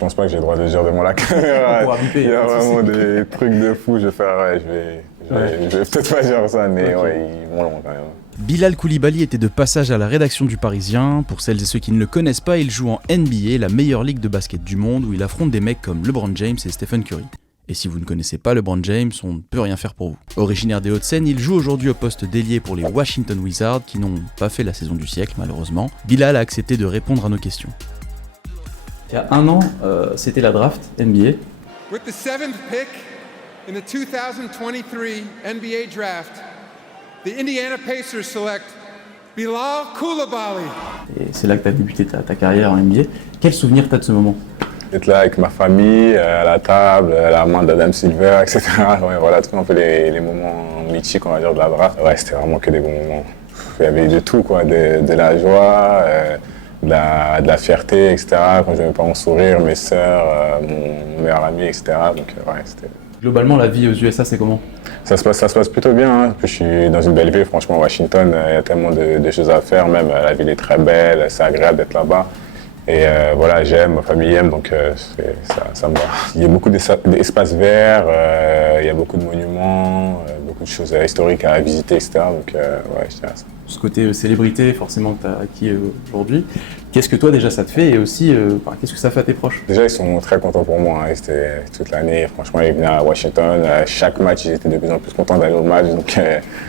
Je pense pas que j'ai le droit de dire devant la caméra. Il y a vraiment des trucs de fou. Je vais faire, je vais peut-être pas dire ça, mais okay. Ouais, ils vont loin quand même. Bilal Koulibaly était de passage à la rédaction du Parisien. Pour celles et ceux qui ne le connaissent pas, il joue en NBA, la meilleure ligue de basket du monde, où il affronte des mecs comme LeBron James et Stephen Curry. Et si vous ne connaissez pas LeBron James, on ne peut rien faire pour vous. Originaire des Hauts-de-Seine, il joue aujourd'hui au poste d'ailier pour les Washington Wizards, qui n'ont pas fait la saison du siècle malheureusement. Bilal a accepté de répondre à nos questions. Il y a un an, c'était la draft NBA. With the 7th pick in the 2023 NBA draft, the Indiana Pacers select Bilal Koulibaly. Et c'est là que tu as débuté ta carrière en NBA. Quel souvenir tu as de ce moment? Être là avec ma famille, à la table, la main d'Adam Silver, etc. Ouais, voilà, tout un peu les moments mythiques, on va dire, de la draft. Ouais, c'était vraiment que des bons moments. Il y avait de tout, quoi, de la joie, de la fierté, etc. Quand je voyais mes parents sourire, mes sœurs, mon meilleur ami, etc. Donc, ouais, c'était... Globalement, la vie aux USA, c'est comment? Ça se passe plutôt bien. Hein. Puis je suis dans une belle ville, franchement, Washington, il y a tellement de choses à faire. Même la ville est très belle, c'est agréable d'être là-bas. Et voilà, j'aime, ma famille aime, donc ça me va. Il y a beaucoup d'espaces verts, il y a beaucoup de monuments, beaucoup de choses historiques à visiter, etc. Donc ouais, je dirais ça. Ce côté célébrité, forcément, que tu as acquis aujourd'hui. Qu'est-ce que toi, déjà, ça te fait et aussi, qu'est-ce que ça fait à tes proches? Déjà, ils sont très contents pour moi. Hein. C'était toute l'année. Franchement, ils venaient à Washington. Chaque match, ils étaient de plus en plus contents d'aller au match. Donc,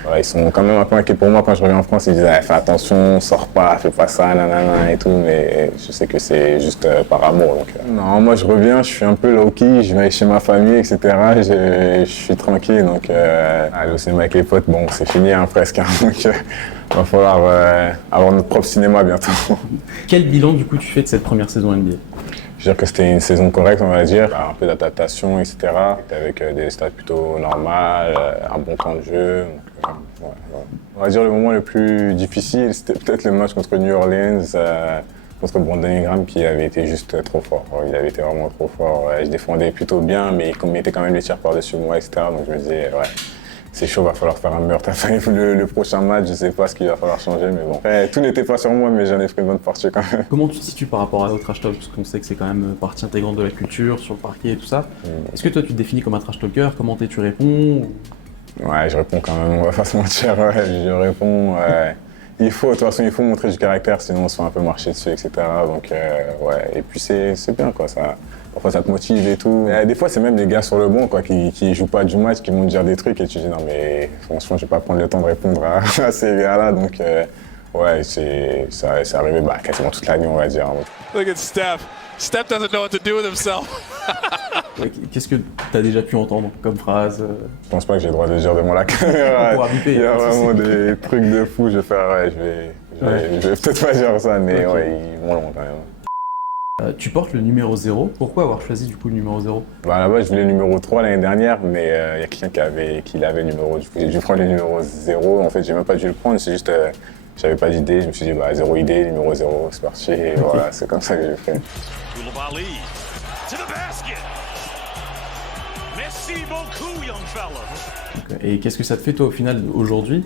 voilà, ils sont quand même un peu inquiets pour moi quand je reviens en France. Ils disaient fais attention, sors pas, fais pas ça, nanana et tout. Mais je sais que c'est juste par amour. Donc, non, moi, je reviens, je suis un peu low-key. Je vais chez ma famille, etc. Je suis tranquille. Donc, aller au cinéma avec les potes, bon, c'est fini hein, presque. Hein. Donc, il va falloir avoir notre propre cinéma bientôt. Quel bilan du coup tu fais de cette première saison NBA? Je veux dire que c'était une saison correcte, on va dire, un peu d'adaptation, etc. Avec des stats plutôt normales, un bon temps de jeu. Donc, ouais. On va dire le moment le plus difficile, c'était peut-être le match contre New Orleans, contre Brandon Ingram qui avait été juste trop fort. Il avait été vraiment trop fort. Je défendais plutôt bien, mais il mettait quand même les tirs par-dessus moi, etc. Donc je me disais, ouais. C'est chaud, va falloir faire un meilleur taf le prochain match, je sais pas ce qu'il va falloir changer, mais bon. Tout n'était pas sur moi, mais j'en ai fait une bonne partie quand même. Comment tu te situes par rapport à au trash talk? Parce qu'on sait que c'est quand même partie intégrante de la culture, sur le parquet et tout ça. Est-ce que toi tu te définis comme un trash talker? Comment tu réponds? Ouais, je réponds quand même, on va pas se mentir, ouais, je réponds. De toute façon, il faut montrer du caractère, sinon on se fait un peu marcher dessus, etc. Donc, ouais, et puis c'est bien, quoi, ça. Parfois ça te motive et tout. Et des fois c'est même des gars sur le banc quoi, qui jouent pas du match, qui vont te dire des trucs et tu dis non mais franchement je vais pas prendre le temps de répondre à ces gars-là. Donc ouais, c'est arrivé quasiment toute l'année on va dire. Look at Steph. Steph doesn't know what to do with himself. Qu'est-ce que tu as déjà pu entendre comme phrase? Je pense pas que j'ai le droit de dire devant la caméra. Il y a vraiment des trucs de fou, je vais faire, je vais peut-être pas dire ça, mais okay. Ouais, ils vont loin quand même. Tu portes le numéro 0. Pourquoi avoir choisi du coup le numéro 0? À la base, je voulais le numéro 3 l'année dernière, mais il y a quelqu'un qui l'avait le numéro. Du coup, j'ai dû prendre le numéro 0. En fait, j'ai même pas dû le prendre, c'est juste, j'avais pas d'idée. Je me suis dit, 0 idée, numéro 0, c'est parti. Et okay. Voilà, c'est comme ça que j'ai fait. Koulibaly to the basket. Merci beaucoup, young fella. Et qu'est-ce que ça te fait toi au final aujourd'hui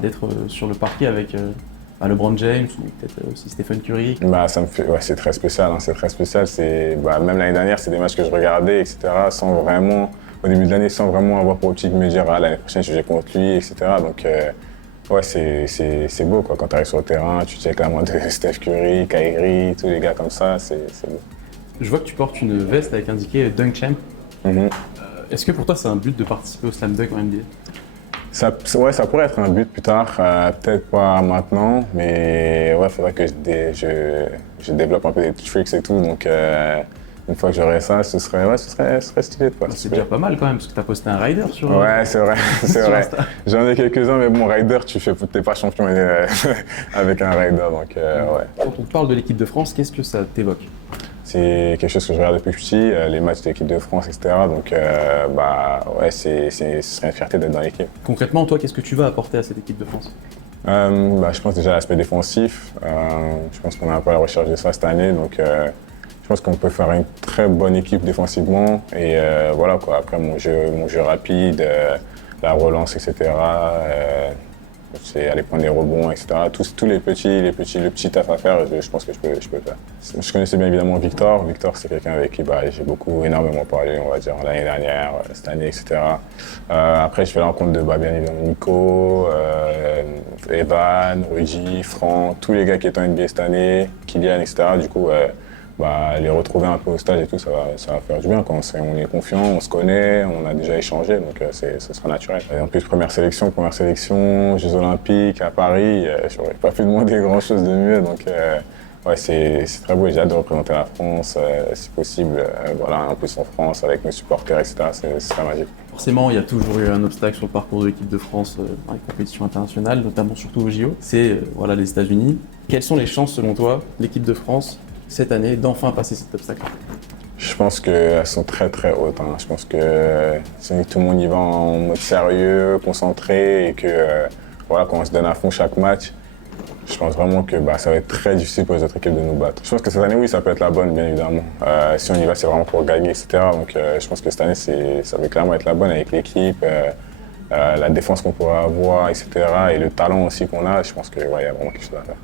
d'être sur le parquet avec LeBron James ou peut-être aussi Stephen Curry? Ça me fait, ouais, c'est très spécial, hein, c'est très spécial. Même l'année dernière, c'est des matchs que je regardais, etc. Sans vraiment, au début de l'année, sans vraiment avoir pour optique de me dire l'année prochaine je vais contre lui, etc. Donc ouais, c'est beau quoi. Quand tu arrives sur le terrain, tu checkes la main de Steph Curry, Kyrie, tous les gars comme ça, c'est beau. Je vois que tu portes une veste avec indiqué Dunk Champ. Est-ce que pour toi c'est un but de participer au Slam Dunk en NBA? Ça pourrait être un but plus tard, peut-être pas maintenant, mais ouais, il faudrait que je développe un peu des tricks et tout, donc une fois que j'aurai ça, ce serait stylé de participer. C'est déjà pas mal quand même, parce que tu as posté un rider sur... Ouais, c'est vrai. J'en ai quelques-uns, mais bon, rider, t'es pas champion avec un rider, donc ouais. Quand on te parle de l'équipe de France, qu'est-ce que ça t'évoque? C'est quelque chose que je regarde depuis petit, les matchs de l'équipe de France, etc. Donc, ouais, ce serait une fierté d'être dans l'équipe. Concrètement, toi, qu'est-ce que tu vas apporter à cette équipe de France? Je pense déjà à l'aspect défensif. Je pense qu'on a un peu à la recherche de ça cette année. Donc, je pense qu'on peut faire une très bonne équipe défensivement. Et voilà, quoi. Après, mon jeu rapide, la relance, etc. C'est aller prendre des rebonds, etc. Tous le petit taf à faire, je pense que je peux le faire. Je connaissais bien évidemment Victor. Victor, c'est quelqu'un avec qui j'ai énormément parlé, on va dire, l'année dernière, cette année, etc. Après, je fais la rencontre de bien évidemment Nico, Evan, Rudy, Franck, tous les gars qui étaient en NBA cette année, Kylian, etc. Du coup, les retrouver un peu au stage et tout, ça va faire du bien. Quand on est confiant, on se connaît, on a déjà échangé, donc ce sera naturel. Et en plus, première sélection, Jeux Olympiques à Paris, j'aurais pas pu demander grand-chose de mieux, donc c'est très beau. J'ai hâte de représenter la France, si possible, en plus en France, avec mes supporters, etc. C'est très magique. Forcément, il y a toujours eu un obstacle sur le parcours de l'équipe de France dans les compétitions internationales, notamment surtout au JO, c'est les États-Unis. Quelles sont les chances, selon toi, de l'équipe de France cette année d'enfin passer cet obstacle? Je pense qu'elles sont très très hautes. Je pense que si tout le monde y va en mode sérieux, concentré et que quand on se donne à fond chaque match, je pense vraiment que ça va être très difficile pour les autres équipes de nous battre. Je pense que cette année, oui, ça peut être la bonne, bien évidemment. Si on y va, c'est vraiment pour gagner, etc. Donc je pense que cette année, ça va clairement être la bonne avec l'équipe, la défense qu'on pourra avoir, etc. Et le talent aussi qu'on a, je pense qu'il y a vraiment quelque chose à faire.